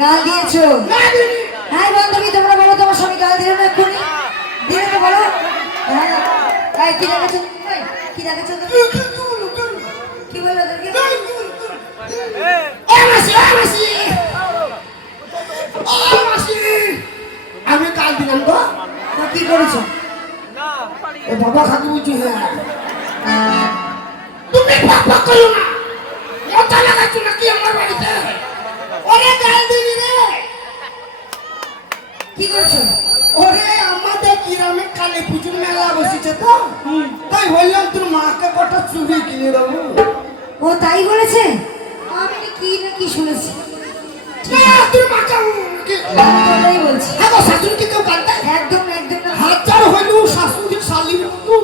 গাল দিয়েছো? হ্যাঁ বান্ধবী, তোমরা বলো তোমার স্বামী গাল দিল না এক্ষুনি? দিলে তো বলো। হ্যাঁ কি দেখাচ্ছ? কি দেখাচ্ছ? কি বললো ওদেরকে? আমি গাল দিলাম গো। কি করেছো? বাবা খাকি বলছি। হ্যাঁ তুমি বাবা করো না, মজা লাগাচ্ছ নাকি আমার বাড়িতে? ওরে গাল দিলি রে। কি করছো? ওরে আমাদের গ্রামে কালী পুজোর মেলা বসেছে তো, তাই বললাম তোর মাকে কটা চুড়ি কিনে দেবো। ও তাই বলেছে? আমি কি না কি শুনেছি। তোর মাকে ওটাই বলছি। হ্যাঁ গো, শাশুড়িকে কেউ কাঁদতে? একদম একদম না। হাজার হইলেও শাশুড়ির শালির মতো।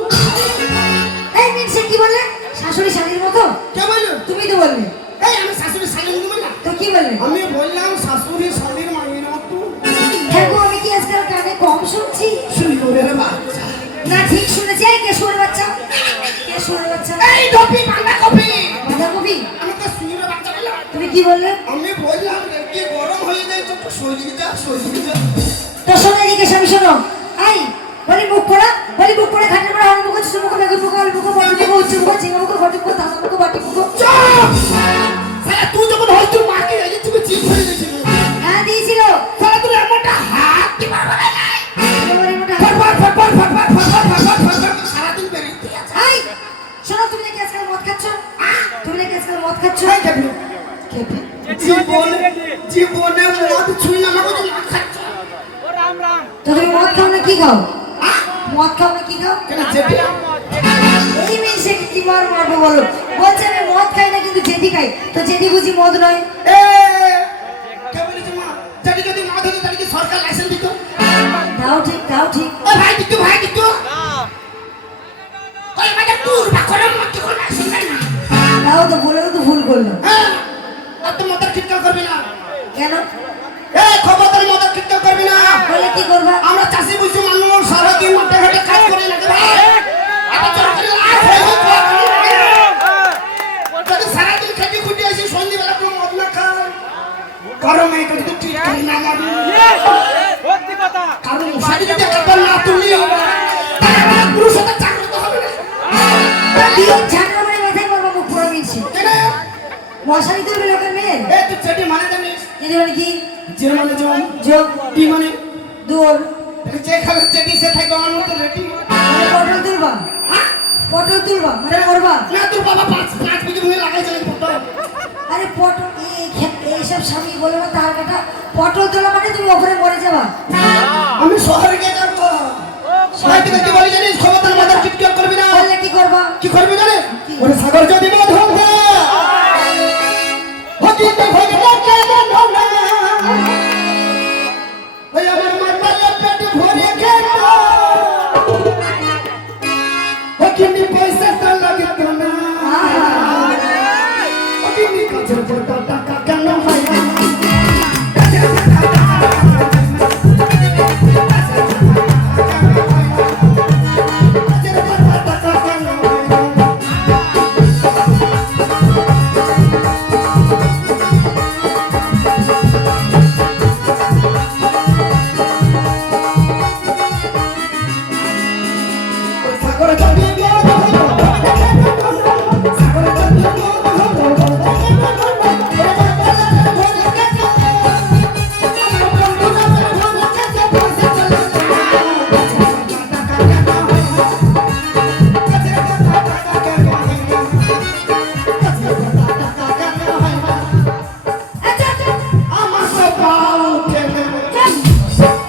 এই মিনসে কি বললে? শাশুড়ি শালির মতো? কে বললো? তুমি তো বললে। এই আমি শাশুড়ি শালির মতো বললাম? তো কি বললে? আমি বললাম শাশুড়ি শালির মায়ের মতো। হ্যাঁ গো, আমি কি আজকাল কানে কম শুনছি? সুন্দরের বাচ্চা না ঠিক শুনেছি। এই কেশুয়ার বাচ্চা, কেশুয়ার বাচ্চা। এই ডপি বাঁধাকপি। বাঁধাকপি? আমি তো সুন্দরের বাচ্চা বললাম। তুমি কি বললে? আমি বললাম কি গরম হয়ে যায় তো শরীর যা শরীর যা। তো শোনো এদিকে, স্বামী শোনো। এই বলি মুখ পড়া খাটের পড়া আলু মুখ চুমুক বেগুন মুখ আলু মুখ বড় মুখ উচ্চ মুখ চিংড়ি মুখ ঘটি মুখ তাজা মুখ বাটি মুখ। চুপ! সারা তুই যখন হয় তোর মাকে এই তুমি চিপ হয়ে গেছিল। হ্যাঁ দিয়েছিল। সারা তুই এমনটা হাত কি মারবে না। সারাদিন বেরিয়ে আছে। এই শোনো, তুমি নাকি আজকাল মদ খাচ্ছ? তুমি নাকি আজকাল মদ খাচ্ছ? জীবনে মদ ছুঁই না, আমাকে তো মদ খাচ্ছ। তো তুমি মদ খাও না কি খাও? মদ খাও না কি খাও? কেন জেঠি? এই মেয়ে কি মারবো বলো? বলছে আমি মদ খাই না কিন্তু জেদি খাই। তো জেদি বুঝি মদ নয়? এ কে বলেছে মা? জেঠি যদি মদ হতো তাহলে কি সরকার লাইসেন্স দিত? তাও ঠিক, তাও ঠিক। ও ভাই দিত না। ওই মাঝে পুর বাকরে মদ কি করে লাইসেন্স দেয় না? তাও তো বলেও তো ভুল করলো। হ্যাঁ, অত মদের খিটকা করবি না। কেন? এই খবরদার মদের খিটকা করবি না। বলে কি করবা? আমরা চাষি বুঝি মানুষ সারাদিন মাঠে ঘাটে কাজ করে লাগে ভাই। এত চরকারি লাভ হয়ে যদি সারাদিন খেতে খুঁটে আসি সন্ধ্যেবেলা কোনো মদ না খায়, গরমে এটা যদি ঠিক করি না মারি, কারণ মশারি যদি একবার না তুলি তাহলে পুরুষ হতে জাগ্রত হবে না। তিন ঝাঁকড়া মারে মাথায় করবো মুখ পুরো মিলছে। কেন? মশারি তুলবে লোকের মেয়ে? এই তুই চেটি মানে জানিস? এটি মানে কি? যে মানে জন, যোগ টি মানে দূর। যে খাবে চেটি সে থাকবে আমার মতো রেডি। মানে পটল তুলবা? হ্যাঁ? পটল তুলবা মানে করবা? না তোর বাবা পাঁচ বিঘে ভূমি লাগাইছে নাকি পটল? আরে পটল এইসব স্বামী বলে না তার কথা। পটল তোলা মানে তুমি ওপরে মরে যাবা। আমি শহরে গিয়ে যাবো। সবাই থেকে কি বলি জানিস? ক্ষমতার মাথার টিকটক করবি না। বললে কি করবা? কি করবি জানিস? ওরে সাগর যদি বোধ হবে হকি তো হবে না কেন না ওই আমার মাথায় পেট ভরে গেল হকি নি পয়সা তো লাগত না হকি নি কাছে ফটো টাকা কেন হয় না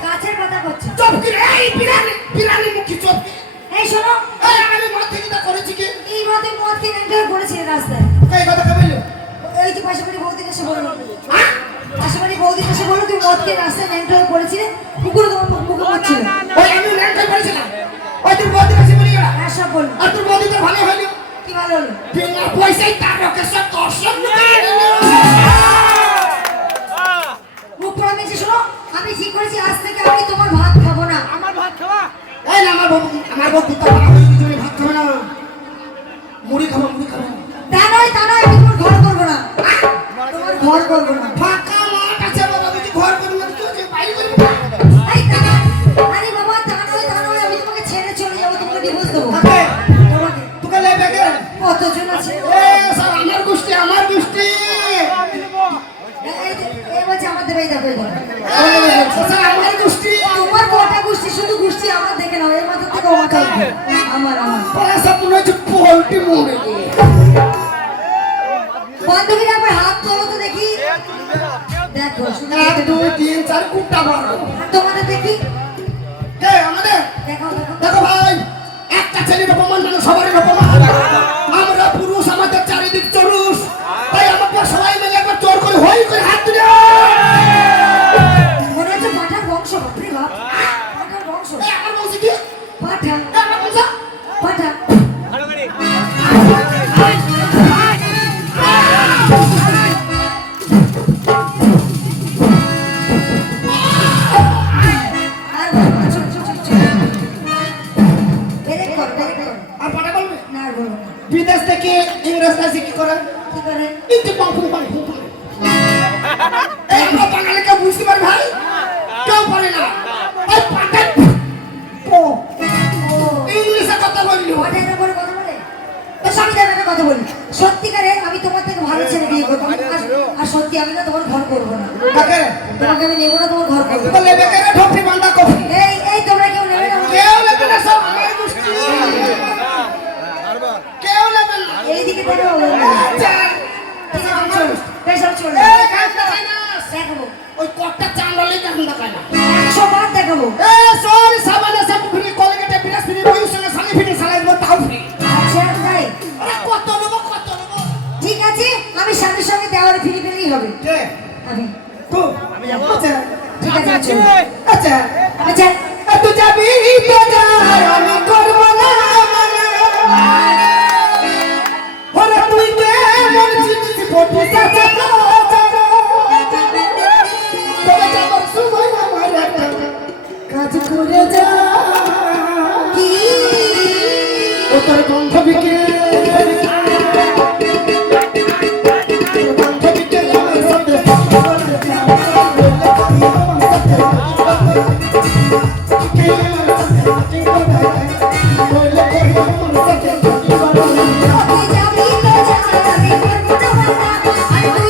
গাছের পাতা করছে। এই শোনো, এই রাতে মদ খেয়ে এন্টার করেছিল রাস্তায়। এই যে পাশাপাশি বৌদির এসে বললো, পাশাপাশি বৌদির এসে বললো তুমি মদ খেয়ে রাস্তায় এন্টার করেছিলে, কুকুর তোমার মুখে মারছিল। হ্যাঁ সব বললো। কি ভালো হলো? মুখ প্রমেশে শোনো, আমি ঠিক করেছি আজ থেকে আমি তোমার ভাত খাবো না। মুড়ি খাবো মুড়ি খাবো তা নয় আমি তোমার ঘর করবো না। তোমার ঘর করবো না। ফাঁকা মাঠ আছে বাবা আমি ঘর করবো না তুই বাইরে করবি এই তা নয়, আরে বাবা তা নয় আমি তোমাকে ছেড়ে চলে যাবো, তোমাকে ডিভোর্স দেবো। কাকে? তোমাকে তোকে লেবে কে কতজন আছে? স্যার আমার গোষ্ঠী এই বলছে আমার দেবে, এই দেখো এই দেখো। স্যার আমার গোষ্ঠী তোমার কটা গোষ্ঠী? শুধু গোষ্ঠী আমার দেখে নাও, এই মাথা থেকে ও মাথা অবধি। আমার পয়সা মনে হচ্ছে পোল্ট্রি মরে বান্ধবীরা একবার হাত তোলো তো দেখি। দেখো শুধু 1 2 3 4 কুট্টা বড় তোমাদের দেখি। কে আমাদের দেখো দেখো ভাই একটা ছেলের অপমান মানে সবারই অপমান আমরা পুরুষ আমাদের চারিদিক চরুষ তাই আমাকে সবাই মিলে একবার জোর করে হই করে হাত তুলে মনে হচ্ছে পাঠার বংশ। বাপরে বাপ, পাঠার বংশ। আমার বংশ কি পাঠা আমার বংশ পাঠা। আর বলবো না, চুপ। বেরেক কর। আর পাটা বলবে না আর বলবো না। বিদেশ থেকে ইংরেজরা কি করে কি করে? ইন্টি পাম্পু এই আমরা বাঙালিকে বুঝতে পারি ভাই কেউ পারে না ওই পাটা ও ইংলিশে কথা বললি পাঠার করে কথা বলে। তো স্বামী দেবের কথা বলি, সত্যিকারে আমি তোমার থেকে ভালো ছেলে বিয়ে করবো। আর সত্যি আমি না তোমার ঘর করবো না। কাকে তোমাকে আমি নেবো না, তোমার ঘর করবো। তো লেবে কে ঠপি বান্দা কফি এই তোমরা কেউ নেবে না। কেউ লেবে না সব আমার গোষ্ঠী কেউ লেবে না এইদিকে দেখো। আচ্ছা ঠিক আছে, আমি চলে বেশ আমি চলে এই কান্দা খাই না দেখাবো। ওই কটটা চামড়ালেই কান্দা খাই না 100 বার দেখাবো। এ সরি সাবানে সব ফ্রি কলগেটে বিরাস ফ্রি বইয়ের সঙ্গে সালি ফ্রি সালাই দেবো তাও ফ্রি আচ্ছা তাই আরে কত নেবো ঠিক আছে, আমি স্বামীর সঙ্গে দেওয়ারে ফিরে পেলেই হবে। কে আমি তো আমি যাবো আচ্ছা ঠিক আছে আমি চলে। আচ্ছা আচ্ছা তুই যাবি তো যা আমি করবো না ওরে তুই কেমন চিনিস ফটো সাথে তবে যাবার সময় আমার একটা কাজ করে যা কি ও তোর গন্ধ বিকে আপনি যাবি তো যা আমি করবো না বাবা, আমি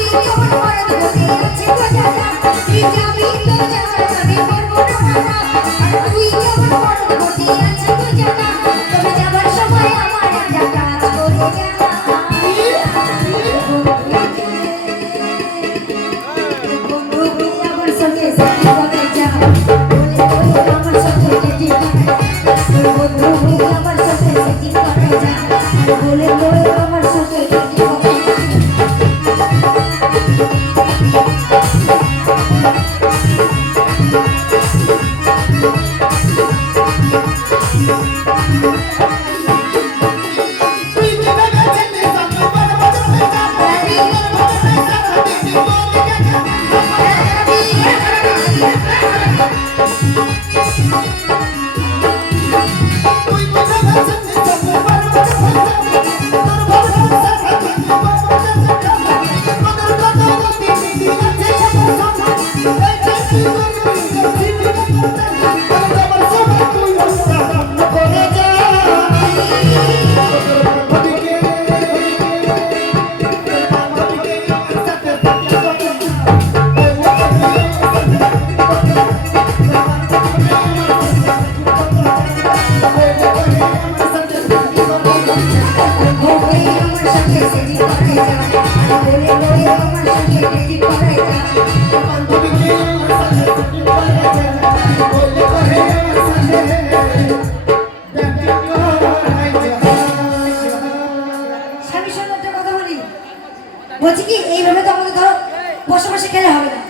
বসে খেলে হবে না,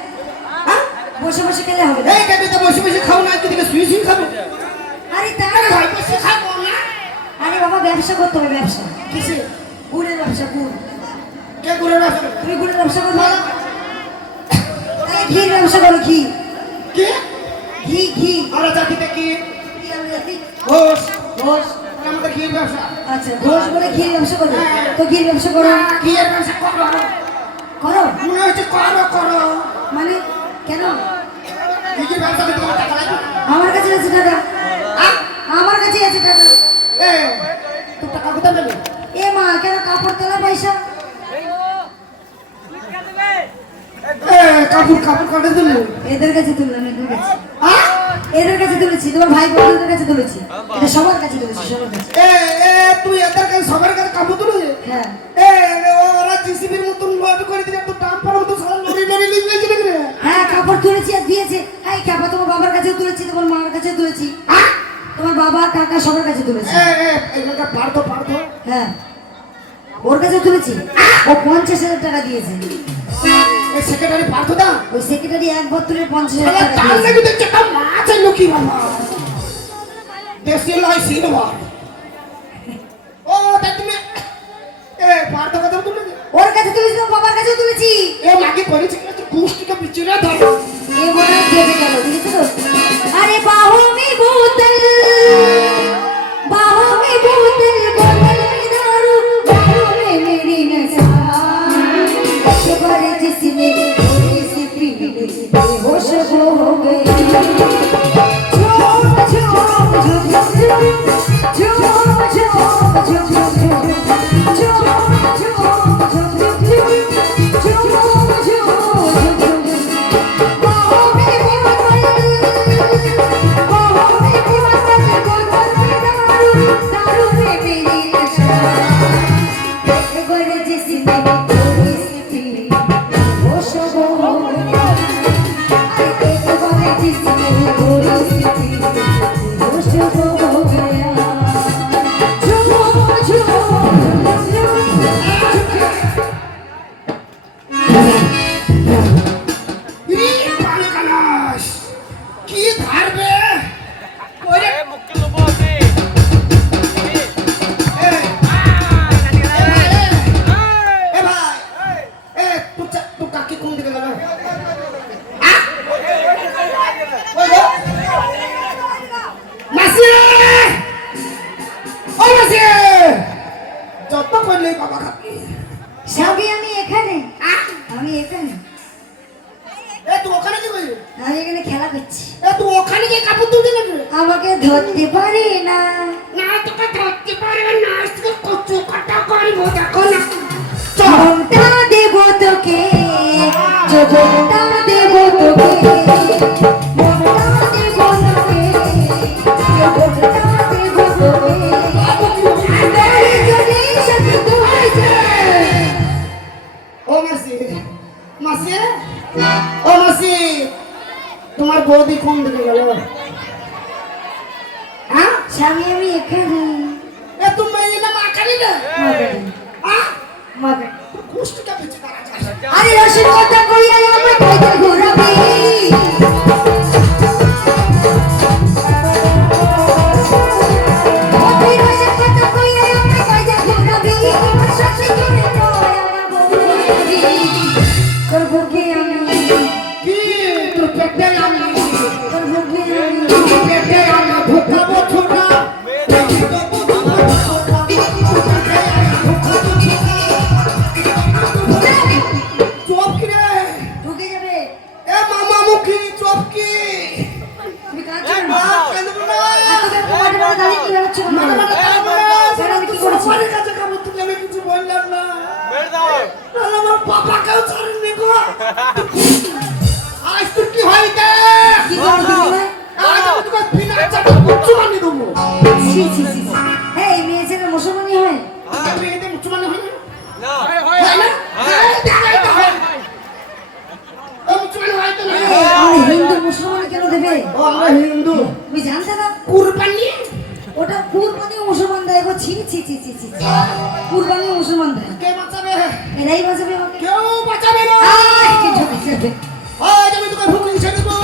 হ্যাঁ? বসে বসে খেলে হবে না। এই কেটে তো বসে বসে খাও না, আজকে থেকে শুয়ে শুয়ে খাবো। আরে তা আরে না। ভাই বসে খাবো না। আরে বাবা ব্যবসা করতে হবে, ব্যবসা। কিসে? গুড়ের ব্যবসা, গুড়। কে করে না? তুমি গুড়ের ব্যবসা করবে? তাহলে ঘির ব্যবসা করো, ঘি। কে? ঘি ঘি আমরা জাতিতে কি? ঘি আমরা জানি। ঘোষ। ঘোষ। আমাদের ঘির ব্যবসা। আচ্ছা, ঘোষ বলে ঘির ব্যবসা করো, তো ঘির ব্যবসা করো। ঘিয়ের ব্যবসা করো। করো মনে হচ্ছে করো করো। মানে কেন? ঘিয়ের ব্যবসা করতে তোমার টাকা লাগবে? আমার কাছে আছে টাকা, আমার কাছে আছে টাকা। এ, তোর টাকা কোথায় পেলে? এ মা, কেন কাপড় তোলা পয়সা? এ, কাপড় কাপড় কাটে দিলে। এদের কাছে তুললাম, এদের কাছে, হ্যাঁ? এদের কাছে তুলেছি, তোমার ভাই বোনদের কাছে তুলেছি, এটা সবার কাছে তুলেছি, সবার কাছে। এ, এ, তুই এদের কাছে সবার কাছে কাপড় তুলে দে। হ্যাঁ, এ, ওরা জিসিবির মতন লোড করে দিলে তো দাম পড়ার মতো সারা লরি লরি লিখে গেছে নাকি রে? হ্যাঁ কাপড় তুলেছি আর দিয়েছে। এই কাপড় তোমার বাবার কাছেও তুলেছি, তোমার মার কাছেও তুলেছি, হ্যাঁ? তোমার বাবা কাকা সবার কাছে তুলেছি। এখানকার পারতো পারতো। হ্যাঁ, ওর কাছে তুলেছি, ও 50,000 টাকা দিয়েছে। এই সেক্রেটারি পারতো না? ওই সেক্রেটারি এক বোতলের 50,000 শালা টাকা তার দিয়েছে। নাকি দেখছে একটা মাছ এলো কি বাবা? দেশি লয় সিনেমা। ও তা তুমি এ পারতো কথা তুলে দে। ওর কাছে তুলেছি, তোমার বাবার কাছেও তুলেছি। এ মাকে করেছে কি তোর কুষ্টিকে পিছনে ধরো। এ মনে হয় জেগে গেল, বুঝেছো তো? আরে বাহু মে বোতল, বাহু মে বোতল, বোতল মে দারু, দারু মে মেরি नशा। একবার जिसने थोड़ी सी पी ली, बेहोश वो हो गई। झूम झूम झूम झूम झूम झूम ই পানকালাস কি ধারবে? ওরে এ ভাই এ তুই কাকি কোন দিকে গেল? ওই গো মাসি ও মাসি যত করলেই বাবা কাকি। স্বামী আমি এখানে, আমি এখানে, এ তুই ওখানে কি করবি? আমি এখানে খেলা করছি। এ তুই ওখানে গিয়ে কাপড় তুলতে লাগবে? আমাকে ধরতে পারি না। না তোকে ধরতে পারবে না, আজকে কচু কাটা করবো দেখো না। মনটা দেব তোকে, জীবনটা দেব তোকে, মনটা দেব তোকে, জীবনটা দেব তোকে। আগারে যদি শব্দ হয়ে যায়। ও মাসি মাসি ও মাসি তোমার বৌদি কোন দিকে গেল? হ্যাঁ স্বামী আমি এখানে, এ তুমি এলাম আকালি না মাগারে, হ্যাঁ মাগারে। কুষ্টিটা পিছে দাঁড়া যায়। আরে রসের কথা কইয়া আমার কাইতে ঘোরাবি, ওই রসের কথা কইয়া আমার কাইতে ঘোরাবি, আমার সাথে করে কয় আমার বউরি, তোর বুকে আমি, কি তোর পেটে আমি তোর বুকে আমি, পেটে আমি ঢুকাবো ছোটা দেখি তো বুঝবো ছোটা পেটে আমি ঢুকাবো ছোটা। চোপ কি রে? ঢুকে যাবে। এ মামা মুখী চোপ কি? তুমি কাজ এ করো। মা কেন না? তোকে মাঠে মাঠে দাঁড়িয়ে কি বেরোচ্ছ কেন? মাথা মাথা খারাপ না। স্যার, আমি কি করেছি? সবার কাছে খাবো তুমি, আমি কিছু বললাম না। তাহলে আমার বাবাকেও ছাড়েননি গো। আজ তোর কি হইতে? কি করো তুমি? আজ আমি তোকে বিনা চাটা মুচ্ছু বানিয়ে দেবো। ছি, ছি, ছি, ছি। এই মেয়ে ছেলে মুসলমানি হয়? আমি এতে মুচ্ছু বানিয়ে হয় না? হয় হয় না? হয়, দেখাই তো হয়। ও মুচ্ছু বানিয়ে হয় তো না? এই, আমি হিন্দু মুসলমান কেন দেবে? ও আমরা হিন্দু। তুমি জানতে না? কুরবানি? ওটা কুরবানি মুসলমান দেয় গো, ছি ছি ছি ছি ছি কুরবানি মুসলমান দেয়, কে বাঁচাবে? এরাই বাঁচাবে আমাকে। কেউ বাঁচাবে না। কি ঝুঁকি ছেড়ে আজ আমি তোকে ভুল ছেড়ে দেবো।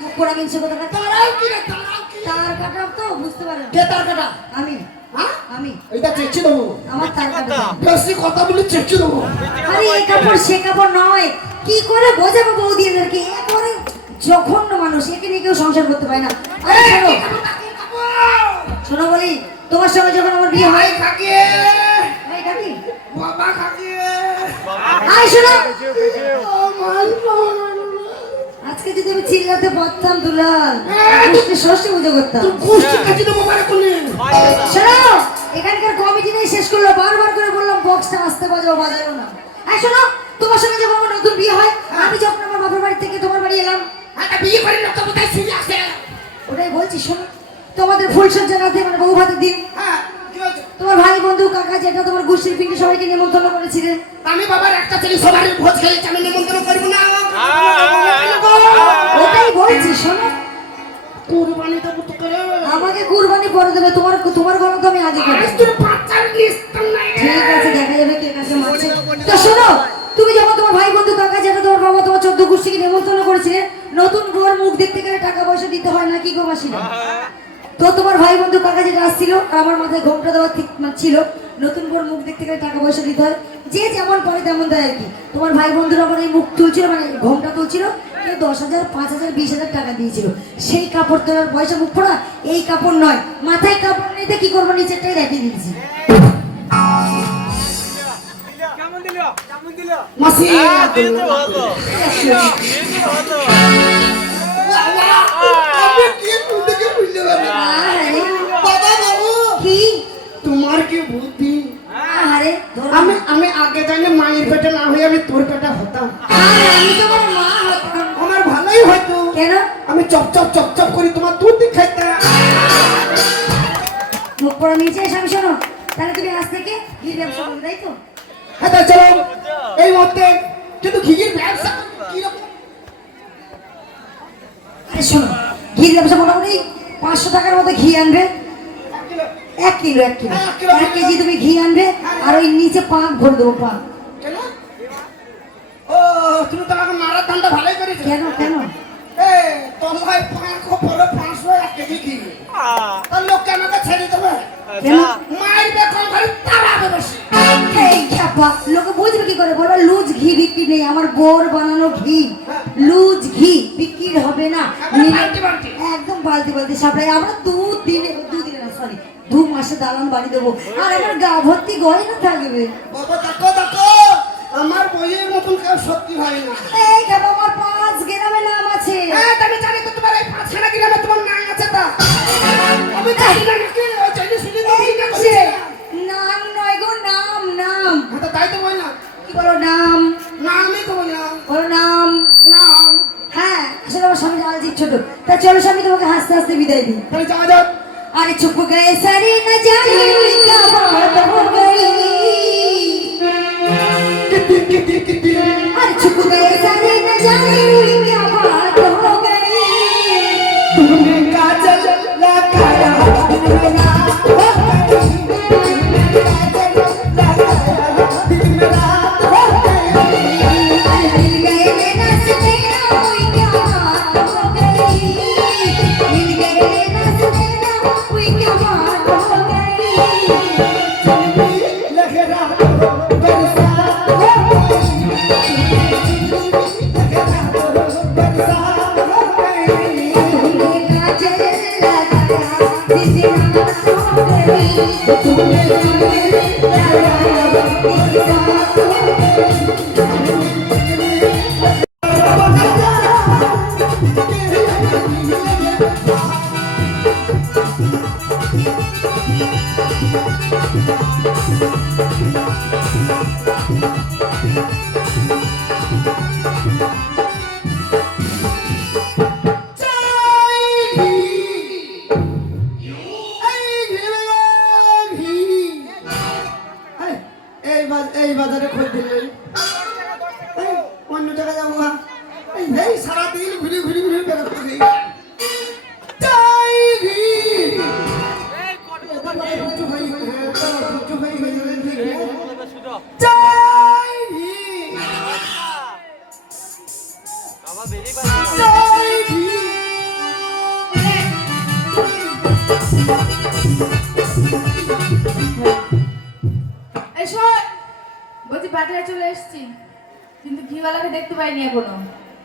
মুখ পোড়া মিনছে কথা তারাও কি রে, তারাও কি? তার কাটা তো বুঝতে পারেন। কে তার কাটা? আমি হ্যাঁ? আমি এইটা চেঁচে দেবো। আমার তার কাটা। বেশি কথা বলে চেঁচে দেবো। আরে এই কাপড় সে কাপড় নয়, কি করে বোঝাবো বৌদি এদেরকে? একেবারে জঘন্য মানুষ, একে নিয়ে কেউ সংসার করতে পারে না। আরে শোনো শোনো বলি, তোমার সঙ্গে যখন আমার বিয়ে হয়, ভাই খাকিয়ে, ভাই কাকি বাবা খাকিয়ে, আয় শোনো, আমার আজকে যদি আমি চিল্লাতে পারতাম দুলাল, ষষ্ঠী পুজো করতাম। তুই গোষ্ঠী কাজে দেবো মানে কোনে? শোনো, এখানকার কমিটি নেই, শেষ করলো, বারবার করে বললাম বক্সটা আসতে বাজাও, বাজাও না। আয় শোনো, তোমার সঙ্গে যখন আমার নতুন বিয়ে হয়, আমি যখন আমার বাপের বাড়ি থেকে তোমার বাড়ি এলাম, একটা বিয়ে করে লোক কোথায় শুনে আসে? ওটাই বলছি শোনো, তোমাদের ফুলসজ্জা রাতে মানে বউ ভাতের দিন, হ্যাঁ, কি হয়েছে? তোমার ভাই বন্ধু কাকা যেটা তোমার গোষ্ঠীর পিণ্ডে সবাইকে নিমন্ত্রণ করেছিলে। আমি বাবার একটা ছেলে সবার ভোজ খেলে আমি নিমন্ত্রণ করবো না। ওটাই বলছি শোনো, কুরবানি দেবো তো করে। আমাকে কুরবানি পরে দেবে, তোমার তোমার গলা তো আমি আগে আজ করবো। তোর বাচ্চার লিস্ট নাই। ঠিক আছে, দেখা যাবে কে কাকে মারছে। তো শোনো, তুমি যখন তোমার ভাই বন্ধু কাকা যেটা তোমার বাবা তোমার 14 গোষ্ঠীকে নিমন্ত্রণ করেছিলে, নতুন বউর মুখ দেখতে গেলে টাকা পয়সা দিতে হয় নাকি গো মাসিরা? তো তোমার ভাই বন্ধু কাকা যেটা আসছিল, আর আমার মাথায় ঘোমটা দেওয়া ঠিক ছিল, নতুন বউর মুখ দেখতে গেলে টাকা পয়সা দিতে হয়, যে যেমন পারে তেমন দেয় আর কি। তোমার ভাই বন্ধুরা আমার এই মুখ তুলছিল, মানে ঘোমটা তুলছিল, কেউ 10,000 5,000 20,000 টাকা দিয়েছিল। সেই কাপড় তোলার পয়সা মুখ পড়া, এই কাপড় নয়, মাথায় কাপড় নিতে কি করবো, নিচেরটাই রেখে দিয়েছি। মাসি আমি কি বুঝতে বুঝতে পারি? আরে বাবা বাবু, কি তোমার কি বুদ্ধি? আরে ধরো আমি আমি আগে জানি মায়ের পেটে না হয়ে আমি তোর পেটে হতাম। আমি তোমার মা হতাম। আমার ভালোই হয়তো। কেন? আমি চপচপ চপচপ করি তোমার দুধ দিয়ে খাইতাম। মুখ পড়া নিচে এসে আমি শোনো, তাহলে তুমি আজ থেকে ঘি ব্যবসা করবে, তাই তো? হ্যাঁ তাই চলো এই মধ্যে, কিন্তু ঘিয়ের ব্যবসা কিরকম? আরে শোনো, ঘির ব্যবসা মোটামুটি 500 টাকার মতো ঘি আনবে, 1 কিলো 1 কিলো 1 কেজি তুমি ঘি আনবে, আর ওই নিচে পাক ভরে দেবো, পাক। কেন? ও তুমি তো আমাকে মারার ধান্দা ভালোই করেছো। কেন কেন? এ তোমায় 500 1 কেজি ঘি, তার লোককে আমাকে ছেড়ে দেবে? কেন? মায়ের বেকন ঘরে তাড়াবে বেশি। এই খ্যাপা, লোকে বুঝবে কি করে? বলবে লুজ ঘি বিক্রি নেই, আমার বোর বানানো ঘি, লুজ ঘি বিক্রি হবে না। একবারে বালতি বালতি। একদম বালতি বালতি সাপ্লাই। আমরা 2 দিনে না, সরি 2 মাসে দালান বাড়ি দেবো, আর আমার গা ভর্তি গয়না থাকবে। বাবা দেখো দেখো, আমার বইয়ের মতন কেউ সত্যি হয় না। এই খ্যাপা, আমার 5 গ্রামে নাম আছে। হ্যাঁ আমি জানি তো তোমার এই 5খানা গ্রামে তোমার নাম আছে তা। আমি জানি না নাকি ওই জানি শুনি তো এই বিয়ে সে, করেছে। নাম নয় গো, নাম নাম। হ্যাঁ তো তাই তো বল না। কি বলো? নাম নামই তো বললাম। বলো, নাম। নাম। হ্যাঁ, আসলে আমার স্বামী আলজির ছোট, তা চলো স্বামী, তোমাকে হাসতে হাসতে বিদায় দিই। তাহলে যাওয়া যাক। अरे छुप गए सरी न जाने क्या बात हो गई। कितनी अरे छुप गए सरी न जाने क्या बात हो गई। तूने काजल लगाया मेरा, मिल गए नैना से नैना हुई क्या बात हो गई। मिल गए नैना से नैना हुई क्या बात हो गई। लहरा बरसा, চলে এসেছি, কিন্তু ঘিওয়ালাকে দেখতে পাইনি এখনো।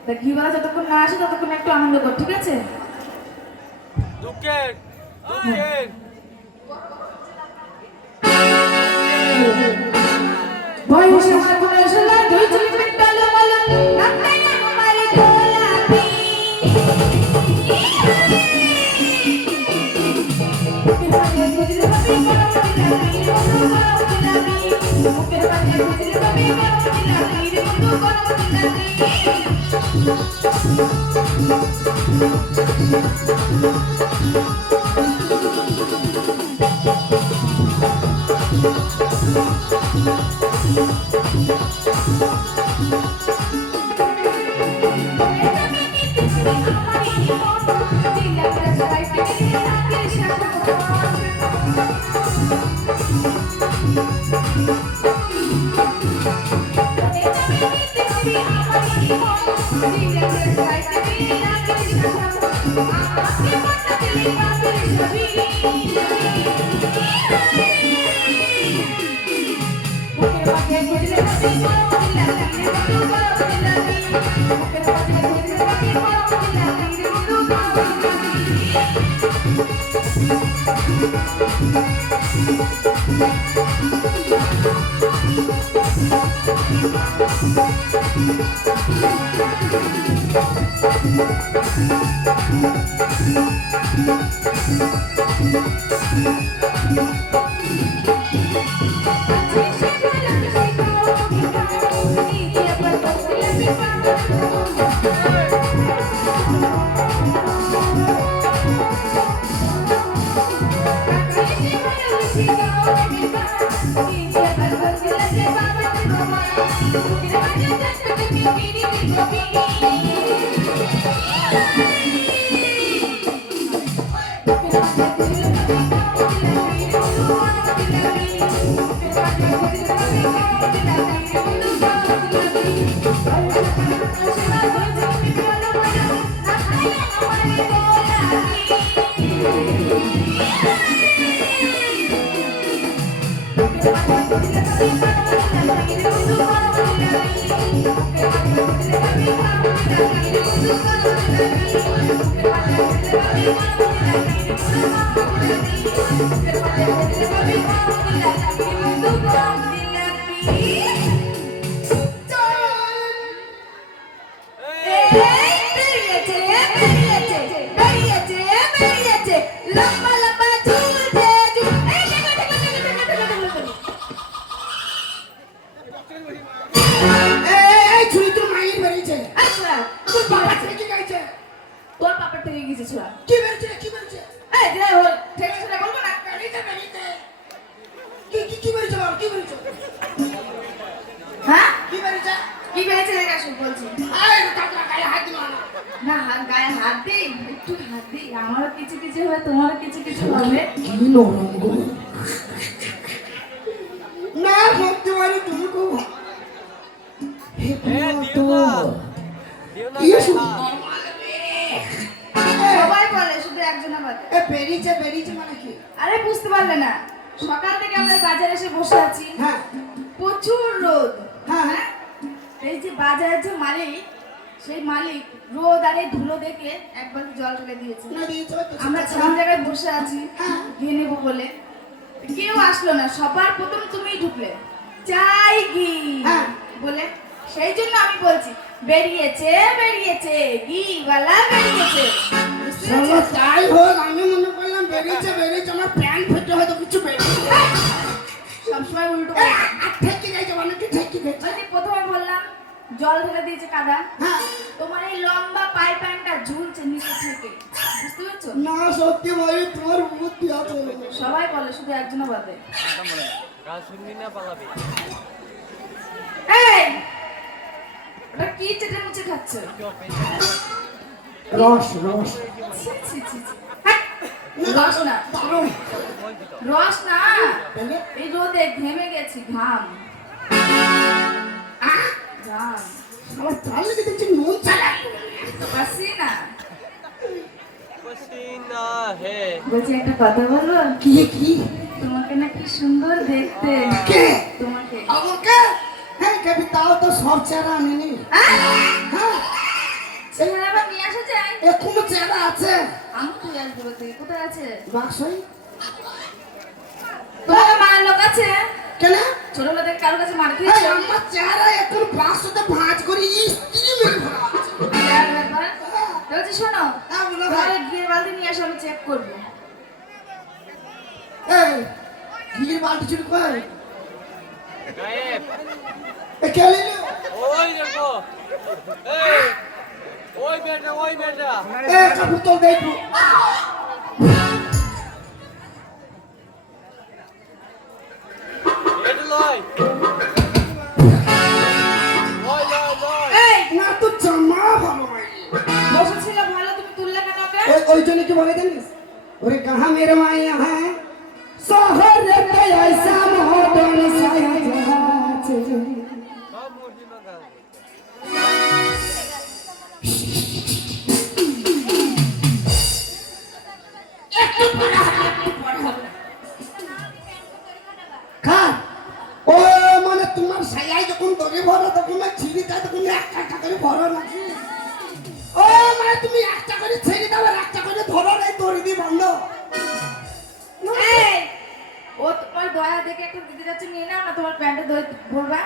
তা ঘিওয়ালা যতক্ষণ না আসে ততক্ষণ একটু আনন্দ কর, ঠিক আছে? দুঃখের দুঃখের বয়স আমার কোনো ষোলো, দুই চুল পিটালো বলো, রাখাই না আমারে গোলাপি। বুকের পাশে খুঁজলে পাবি বড় গোলাপি, বন্ধু বড় গোলাপি। বুকের পাশে খুঁজলে পাবি বড় গোলাপি, বন্ধু বড় গোলাপি। এই ছুরি তো মাইর বেরিয়েছে। তোর বাবা থেকে গাইছে। তোর পাপড় থেকে গেছে ছোড়া। কি বেরিয়েছে কি বেরিয়েছে? এই যে ওই ঠেকে ছোড়া বলবো না। বেরিয়েছে বেরিয়েছে। কি বেরিয়েছে বল কি বেরিয়েছে? হ্যাঁ কি বেরিয়েছে? কি বেড়েছে দেখা শুন বলছি। এই কাকড়া গায়ে হাত দিল না। না হাত গায়ে হাত দিই, একটু হাত দিই, আমারও কিছু কিছু হয় তোমারও কিছু কিছু হবে। কি নরম গো। না সত্যি মানে তুমি গো। হে দিও না দিও না কি সুন্দর মালবে। সবাই বলে শুধু একজনের বাদে। এ বেরিয়েছে বেরিয়েছে মানে কি? আরে বুঝতে পারলে না, সকাল থেকে আমরা বাজারে এসে বসে আছি, হ্যাঁ প্রচুর রোদ। হ্যাঁ হ্যাঁ এই যে বাজারের যে মালিক, সেই মালিক রোদ আর এই ধুলো দেখে একবার জল ঢেলে দিয়েছে। না দিয়েছে তো। আমরা ছান জায়গায় বসে আছি হ্যাঁ। গিয়ে নেবো বলে, কেউ আসলো না, সবার প্রথম তুমিই ঢুকলে, চাই ঘি হ্যাঁ। বলে। সেই জন্য আমি বলছি বেরিয়েছে বেরিয়েছে ঘিওয়ালা বেরিয়েছে, বুঝতে চলো পেরেছো? তাই হোক, আমি মনে করলাম বেরিয়েছে বেরিয়েছে আমার প্যান্ট ফেটে হয়তো কিছু বেরিয়েছে। সবসময় উল্টো এ, আর ঠেকি গাইছে মানে কি ঠেকি গাইছে? ওই যে প্রথমে বললাম জল ঢেলে দিয়েছে কাদা, হ্যাঁ তোমার এই লম্বা পাই প্যান্টটা ঝুলছে নিচে থেকে, বুঝতে পেরেছো? না সত্যি ভাই তোমার বুদ্ধি আছে। সবাই বলে শুধু একজনের বাদে। গান শুনবি না পালাবি। এই ওটা কি চেটে মুচে খাচ্ছ? রস রস ছি, ছি, ছি, ছি। হ্যাঁ, রস না, দারুণ। রস না, তাহলে? এই রোদে ঘেমে গেছি, ঘাম আহ, ঘাম আমার প্রাণ লেগে দেখছি নুন চালাই। পারছি না। পসিনা হে বলছি একটা কথা বলবো, কি কি তোমাকে না কি সুন্দর দেখতে। কে? তোমাকে আমাকে? হ্যাঁ এই কবি তাও তো সব চেহারা আনিনি হ্যাঁ সেখানে আবার নিয়ে আসা যায় এখনো চেহারা আছে আমি তুই আসবো থেকে কোথায় আছে বাক্সই তোমাকে মার লোক আছে কেন ছোটবেলা থেকে কারোর কাছে মার এই খেয়েছো আমার চেহারা এখন বাক্সতে ভাঁজ করে স্ত্রী মেরে ভরা আছে। বলছি শোনো হ্যাঁ, বলো ভাই। ঘরে গিয়ে বালতি নিয়ে আসো আমি চেক করবো এই ঘিয়ের বালতি চুরি কর গায়েব এ কে নিল ওই দেখো এই ওই বেটা এ কাপড় তো দেখবো এটা লয় লয় লয় লয় এই না তো জামা ভালো ভাই বসেছিল ভালো তুমি তুললে কেন ওকে ওই জন্য কি বলে জানিস ওরে কাহা মেরে মায়া হ্যাঁ শহরে তে ऐसा মডন সায়া যাচ্ছে সব মূর্তি মাথা খা ও মানে তোমার সায়াই যখন দরে ভরো তখন ছিড়িটা তখন একটা করে ভরো নাকি ও মানে তুমি একটা করে ছেড়ে দাও আর একটা করে ধরো এই দড়ি দিয়ে বাঁধো এই ও তোমার দয়া দেখে একটা দিদি যাচ্ছে নিয়ে নাও না তোমার প্যান্টে দই ভরবা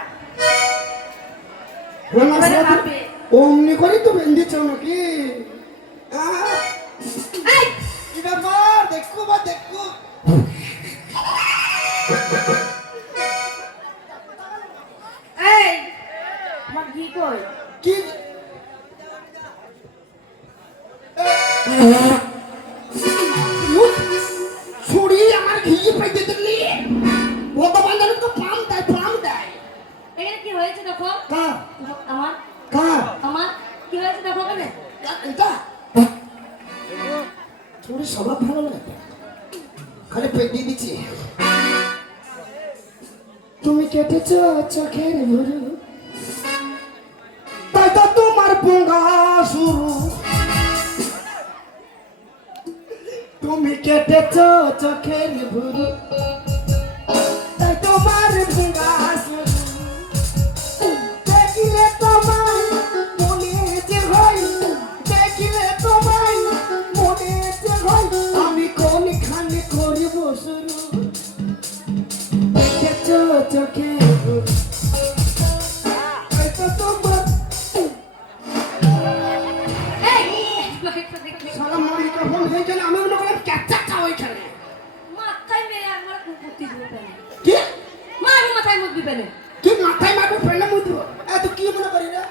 এবারে মাপে। অমনি করে তো বেঁধেছ নাকি এই কি ব্যাপার দেখো বা দেখো এই তোমার ঘি কই কি ছুরি আমার ঘি পাইতে দিলি ভগবান জানো তো পাম দেয় এখানে কি হয়েছে দেখো কার আমার কার আমার কি হয়েছে দেখো কেন এটা ছুরি স্বভাব ভালো লাগে খালি পেট দিয়ে দিচ্ছি তুমি কেটেছ চোখের ভুরু তাই তো তোমার পোঙ্গা শুরু তুমি কেটেছ চোখের ভুরু তাই তোমার পোঙ্গা শুরু দেখিলে তোমার মনে যে হয় দেখিলে তোমার মনে যে হয় আমি কোনখানে করিব শুরু দেখেছ চোখের ভুরু তাই তো তোমার সালা মাইক্রোফোন হয়ে গেলে আমি মনে করলাম ক্যাপচারটা ওইখানে মাথায় মেরে আমার কুকুরটি দিবে কি মারি মাথায় মুখ দিবে না কি মাথায় মারবো ফেলে মুদ্র এত কি মনে করি রে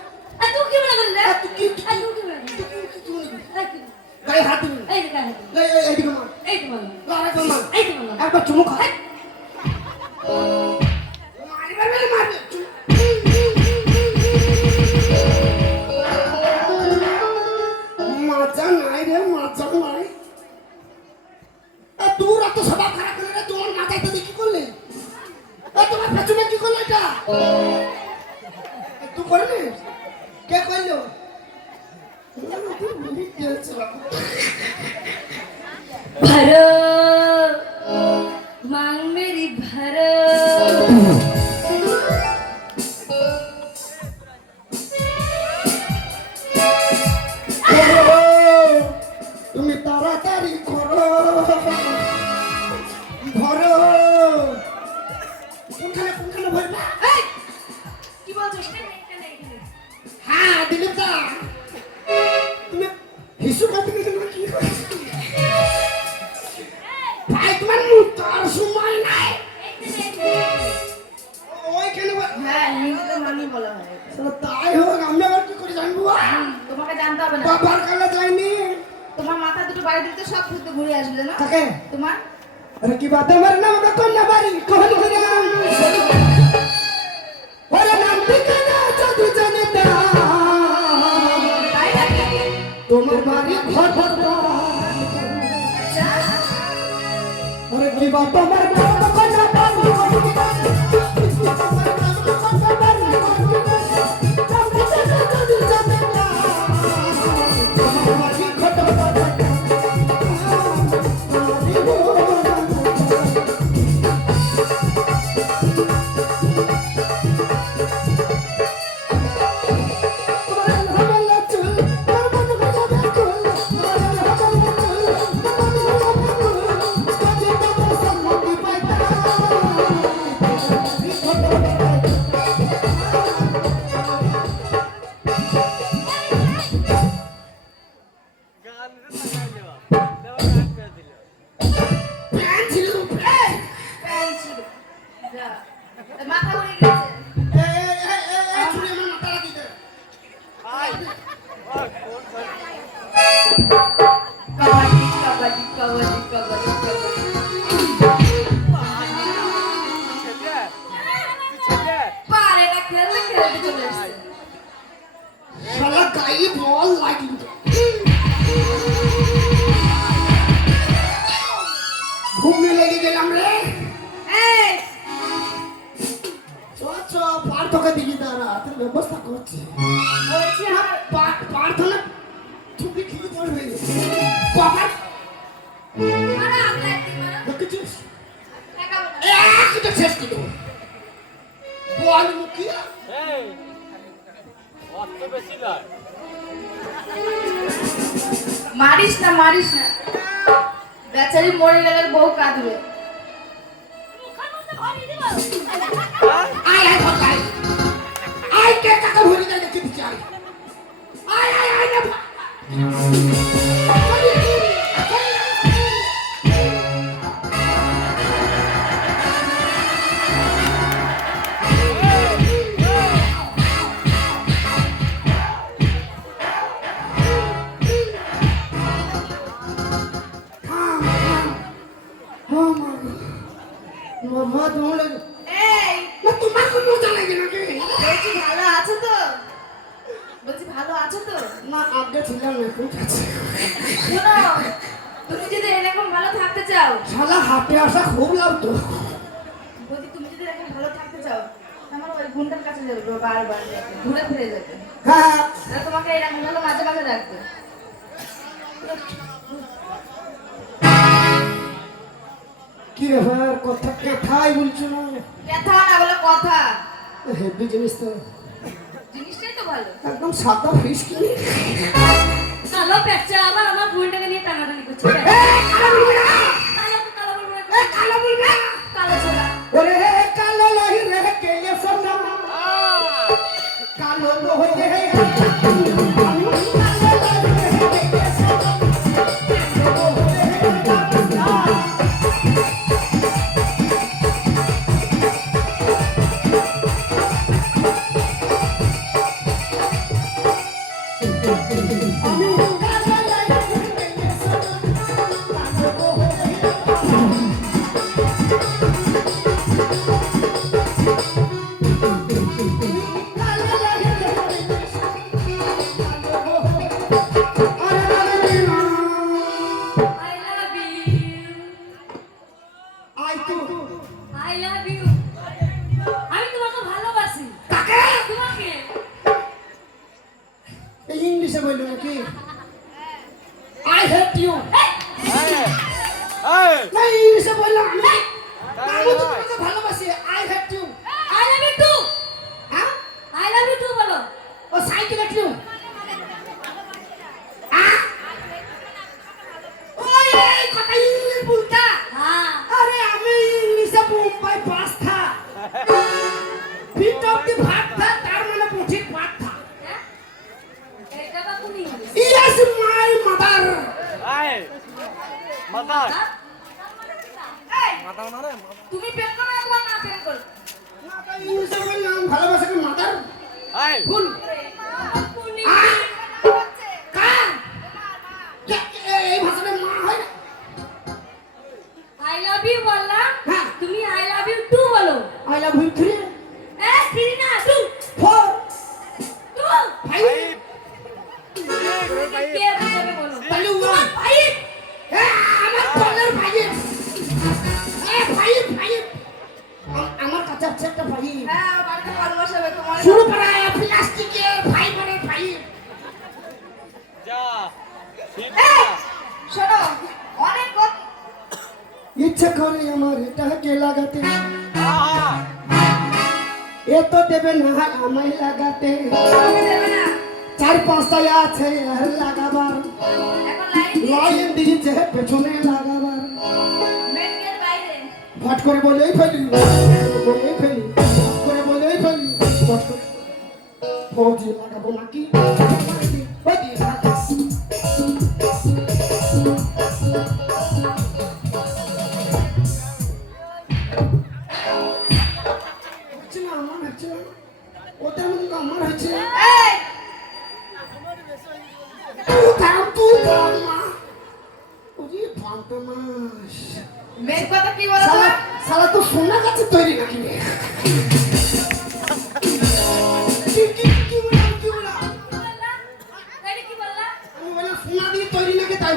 আর তুই কি মনে করলি আর তুই কি- আর তুই কি মনে করলি কি মনে করি এই কি? গায়ে হাত দিবি এই যে গায়ে হাত দিবি। এইদিকে মার এই তো মারলাম আরেকবার মার এই তো মারলাম একবার চুমু খা মারবে মারবে মাজা নাই রে মাজা নাই তোর এত স্বভাব খারাপ করে রে তোমার মাথায় তো কি করলে তোমার পেছনে কি করলে এটা তুই করলি কে করলো भरो मांग मेरी भरो তুমি তাড়াতাড়ি করো ভরো কোনখানে ভরবা এই কি বলছো এখানে হ্যাঁ দিলীপ দা তুমি হিসু করতে গেলে কি ভাই তোমার মুতার সময় নাই ওইখানে হ্যাঁ হিন্দিতে মানি বলা হয় তাই হোক আমি আবার কি করে জানবো তোমাকে জানতে হবে না বাবার কালে যাইনি তোমার মাথা দুটো বাড়ি দিতে সব ঘুরতে ঘুরে আসবে না থাকে তোমার अरे की बात है मेरे नाम का कन्या बारी कहन कहन अरे नाम ठिकाना जादू जनता তাই নাকি তোমার বাড়ি ঘর ঘর अरे की बात है मेरे नाम का कन्या बारी ছেলে ছেলে পারে না খেলতে খেলতে চলে আসছে শালা গায়ে বল লাগি ঘুমে লেগে গেলাম রে এই চ পার্থকে দিকে দাঁড়া তোর ব্যবস্থা করছি বলছি আমার প্রার্থনা তুমি কি করবে বাবা মানে আমরা একদিন মানে দেখেছিস টাকা বলো একটা শেষ কি দেবো বল মুখিয়া এই অত বেশি নয় মারিস না বেচারি মরে গেলে বউ কাঁদবে আয় আয় ভর আয় আয় কে টাকা ভরে যায় দেখে দিচ্ছি আয় আয় আয় আয় না বাবা তোমার এই না তোমার কোনো মজা লাগে নাকি বলছি ভালো আছো তো বলছি ভালো আছো তো না আগে ছিলাম না খুব আছে শোনো তুমি যদি এরকম ভালো থাকতে চাও শালা হাতে আসা খুব লাগতো বলছি তুমি যদি এরকম ভালো থাকতে চাও আমার ওই গুন্ডার কাছে যাবে বারবার ঘুরে ফিরে যেতে হ্যাঁ আর তোমাকে এরকম ভালো মাঝে মাঝে রাখবে কি ব্যাপার কথা কথাই বলছো না ব্যথা না বলে কথা হেভি জিনিস তো জিনিসটাই তো ভালো একদম সাদা ফিস কিনে কালো পেঁচা আবার আমার বোনটাকে নিয়ে টানাটানি করছে কালো বলবে না কালো কালো বলবে না। কালো বলবে না কালো ছোলা ওরে কালো লহি রে কেলে সোনা কালো লহি রে আই লাভ ইউ আই তু আই লাভ ইউ আমি তোমাকে ভালোবাসি কাকে তোমাকে এই ইংলিশে বললো নাকি আই হেট ইউ এই না ইংলিশে বললাম আমি তোমাকে ভালোবাসি I hate you I love you too হ্যাঁ আই লাভ ইউ টু বলো ও সাইকেল হেট ইউ ওই এই কথা ইংলিশ বলতা হ্যাঁ আরে আমি ইংলিশে Bombay pasta fit of the ভাতটা তার মানে পুঠি পাতা এটা বা তুমি ইয়েস মাই মাদার এই মাথা এই মাথা না রে তুমি প্রেম করো না তোমার না প্রেম করো ইংলিশে বললাম ভালোবাসা কি মাদার এই ফুল পুনি কার এই ভাষাটা মা হয় না আই লাভ ইউ বললাম হ্যাঁ। তুমি আই লাভ ইউ টু বলো আই লাভ ইউ থ্রি এ থ্রি না টু ফোর টু ফাইভ কে বুঝাবে বলো তাহলে ওয়ান ফাইভ আমার কলের ফাইভ ফাইভ ফাইভ আমার কাছে আছে একটা ফাইভ হ্যাঁ বাড়িতে ভালোবাসা হবে তোমার শুরু করা প্লাস্টিকের ফাইবারের ফাইভ যা ঠিক এই, শোনো অনেক কথা ইচ্ছে করে আমার এটাকে লাগাতে আহা এ তো দেবে না আমায় লাগাতে তোমাকে দেবে না চার পাঁচটায় আছে আর লাগাবার এখন লাইন দিয়ে লাইন দিয়েছে পেছনে লাগাবার মেন গেট বাইরে ফট করে বলেই ফেলি বলেই ফেলি ফট করে বলেই ফেলি ফট করে ফৌজি লাগাবো নাকি ফৌজি লাগাবো। হচ্ছে না, আমার হচ্ছে না। ওদের মধ্যে তো আমার হচ্ছে না। এই তুই থাম, মা। ওরে বাবা মা। মেন কথা কি বলো তো? শালা শালা তো সোনা গাছে তৈরি নাকি রে? কি বললাম? তাইলে কি বললা? আমি বললাম সোনা দিয়ে তৈরি নাকি তাই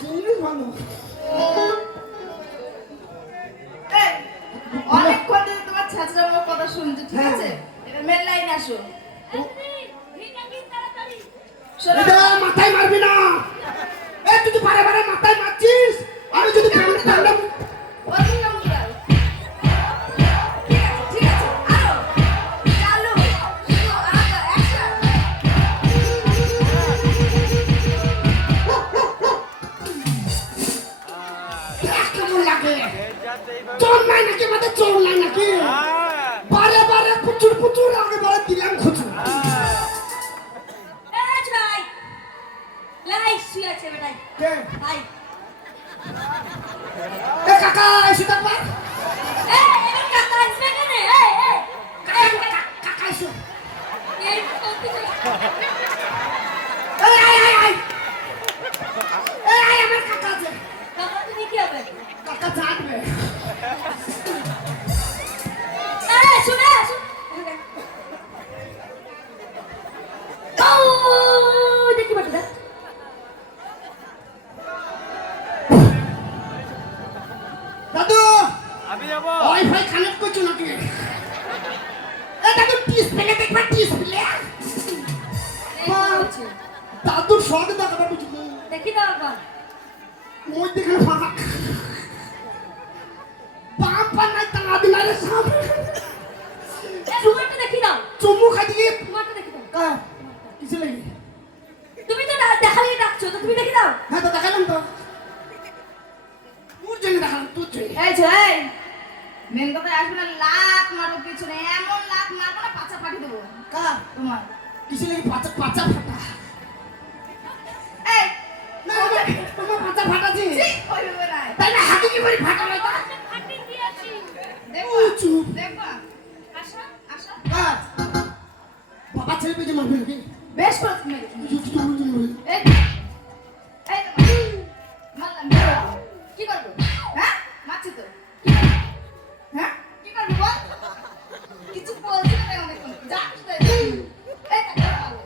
চিংড়ি ভালো এই, অনেকক্ষণ ধরে তোমার ছাত্রের কথা শুনছি, ঠিক আছে? এবার মেন লাইনে আসো। শোনো, এটা মাথায় মারবি না এ তুই তো বারে বারে মাথায় মারছিস আমি যদি কামড়ে কামড়ে ওদিকে কেমন গেল? ঠিক আছে, আরো। চালু, শুরু, আগে, action! কেমন লাগে যাতে এইভাবে চোর নাই নাকি আমাদের চোর নাই নাকি বারে বারে প্রচুর প্রচুর আগে বারে দিলাম খুচু এই ভাই লাই শুয়ে আছে বেটাই কে ভাই এ কাকা এসে থাকবা এই এবার কাকা আসবে কেন এই কাকা এসে এই কোথায় এই আই আমার কাকা আছে কাকা তুমি কি হবে কাকা জানবে এই শুনে ও দেখি বাটা দাদু আমি যাবো ওয়াইফাই কানেক্ট করছো নাকি এ দাদু ডিসপ্লে দেখবা ডিসপ্লে দাদুর শখ দেখাবার কিছু দেখি দাও একবার মই দেখে ফাঁকা পাম্পা নাই টাকা দিনারে সাপ এই তোমারটা দেখি দাও চুমু খাই দিলি তোমারটা দেখি দাও কা কিসে লাগি তুমি তো দেখালেই ডাকছো তো তুমি দেখি দাও হ্যাঁ তো দেখালাম তো তোর জন্য দেখালাম তোর জন্য এই ছেলে, মেন কথায় আসবে না, লাত মারো পিছনে, এমন লাত মারবো না পাছা পাঠিয়ে দেবো কা তোমার। কিসে লাগি পাঁচা পাঁচা ফাটা এই, না তোমার পাঁচা ফাটাছি ছি, ওইভাবে নাই। তাই না হাতে কি করে ফাটা হয় তা ফাটি দিয়েছি দেখবা? চুপ দেখবা? আসো, আসো। কা বাবা ছেলে পেয়ে মারবে নাকি বেশ করে তুমি মেরেছো। এই, এই তোমার। মারলাম, বেরো। কি করবো? হ্যাঁ? মারছি তো। কি করবো? হ্যাঁ? কি করবো বল? কিছু বলছি না তাই অনেকক্ষণ। যা, শুধু এই, এই, তাকে পাবো।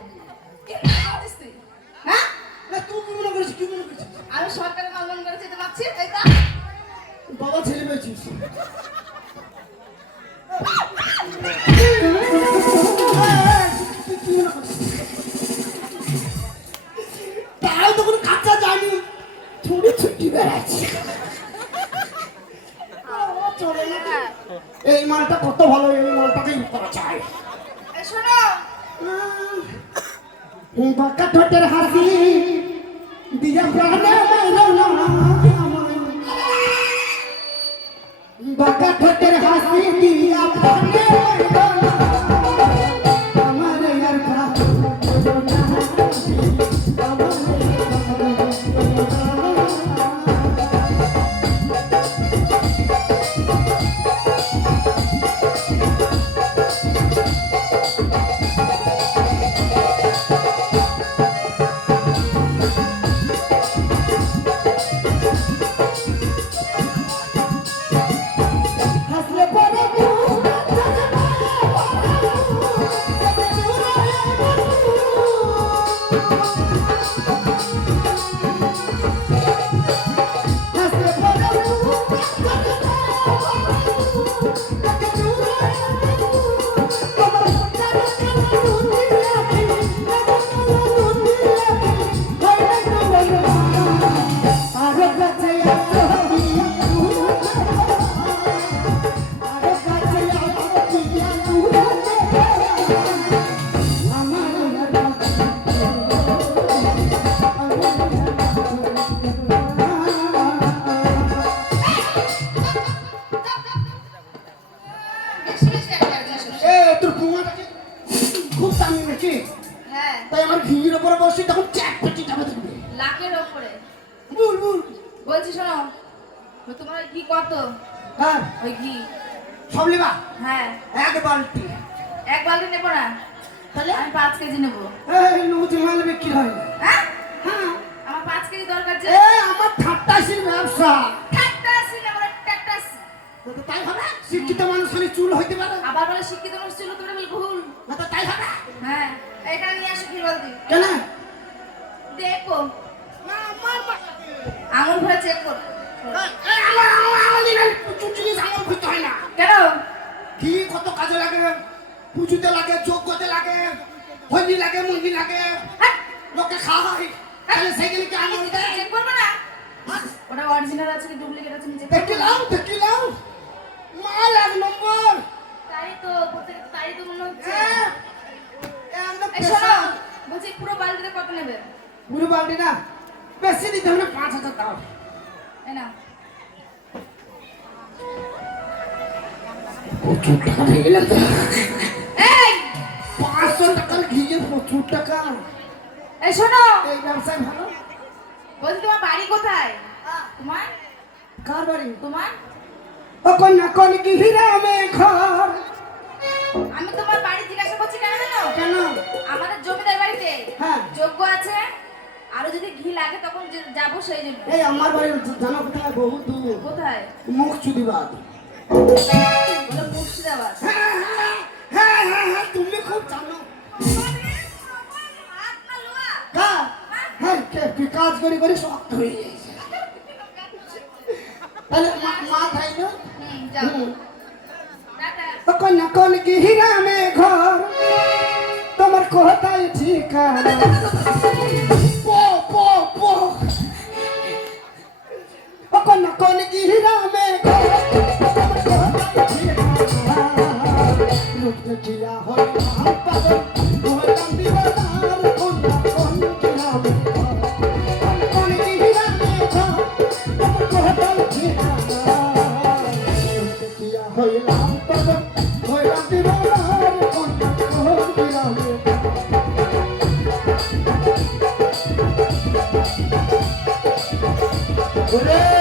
কি করছিস তুই? হ্যাঁ? না তুই কি মনে করিস কি মনে করিস আমি সরকারের কল্যাণ করেছি তো মারছি, তাই তো? বাবা ছেলে পেয়েছিস তাও তো কোনো কাঁচা যায়নি ছুটি ছুটি বেড়াচ্ছে এই মালটা কত ভালো এই মালটাকেই করা চাই এই শোনো, বাঁকা ঠোঁটের হাসি দিয়া প্রাণে বাঁকা ঠোঁটের হাসি দিয়া প্রাণে আমার আর হাসলে পরে বেশি বেশি একটা জিনিস হচ্ছে। এ তোর পুমাটাকে খুব দামি নাকি হ্যাঁ, তাই আমার ঘির উপরে বসে তখন চ্যাট পেটি যাবে দেখবে লাখের ওপরে। বুল বুল বলছি শোনো, তো তোমার ওই ঘি কত? হ্যাঁ ওই ঘি, সব লিবা হ্যাঁ, এক বালতি এক বালতি নেবো না, তাহলে আমি 5 কেজি নেবো। এই লুজ মাল বিক্রি হয় না হ্যাঁ, হ্যাঁ আমার 5 কেজি দরকার যে। এ আমার ঠাট্টা শির ব্যবসা চেক কর। জিনিস আমার করতে হয় না। কেন? কি কত কাজে লাগে, পুজোতে লাগে, যোগ্যতে লাগে, হলি লাগে, মুন্দি লাগে, হ্যাঁ, লোকে খাওয়াই, তাহলে সেইগুলো কি আনন্দ দেয়? চেক করবে না? ওটা অরিজিনাল আছে কি ডুপ্লিকেট আছে নিচে? দেখিলাম, মাল 1 নম্বর। তাই তো তাই তো মনে হচ্ছে। হ্যাঁ, একদম এই শোনো, বলছি পুরো বালতিতে কত নেবে? পুরো বালতি না, বেশি দিতে হবে না, 5,000 দাও। এই নাও। প্রচুর টাকা হয়ে গেল তো। এই 500 টাকার ঘিয়ে প্রচুর টাকা। এই শোনো, এই ব্যবসায় ভালো। বলছি তোমার বাড়ি কোথায়? তোমার কার বাড়ি? তোমার ও কন্যা কোন কি হিরামে ঘর। আমি তোমার বাড়ি জিজ্ঞাসা করছি কেন জানো? কেন? আমাদের জমিদার বাড়িতে হ্যাঁ। যোগ্য আছে, আরো যদি ঘি লাগে তখন যাবো সেই জন্য। এই আমার বাড়ি জানো কোথায়? বহু দূর। কোথায়? মুখ চুদিবাদ। বলো মুর্শিদাবাদ। হ্যাঁ, তুমি খুব জানো। কাজ? হ্যাঁ, তুই কাজ করি শক্ত হয়ে গেছে। তাহলে মা খাই না? যাও। টাটা। ও কন্যা কোন কি হিরামে ঘর, তোমার কোথায় ঠিকানা? পো ও কন্যা কোন কি হিরামে ঘর, তোমার কোথায় ঠিকানা? লোক দেখিয়া হয় মা পাগল, হইলাম দিবানার। কন্যা কোন কি হিরামে ঘর, কোন কি হিরামে ঘর, তোমার কোথায় ঠিকানা? লোক দেখিয়া হইলাম পাগল, হইলাম দিবানার। কন্যা কোন কি হিরামে ঘর। ওরে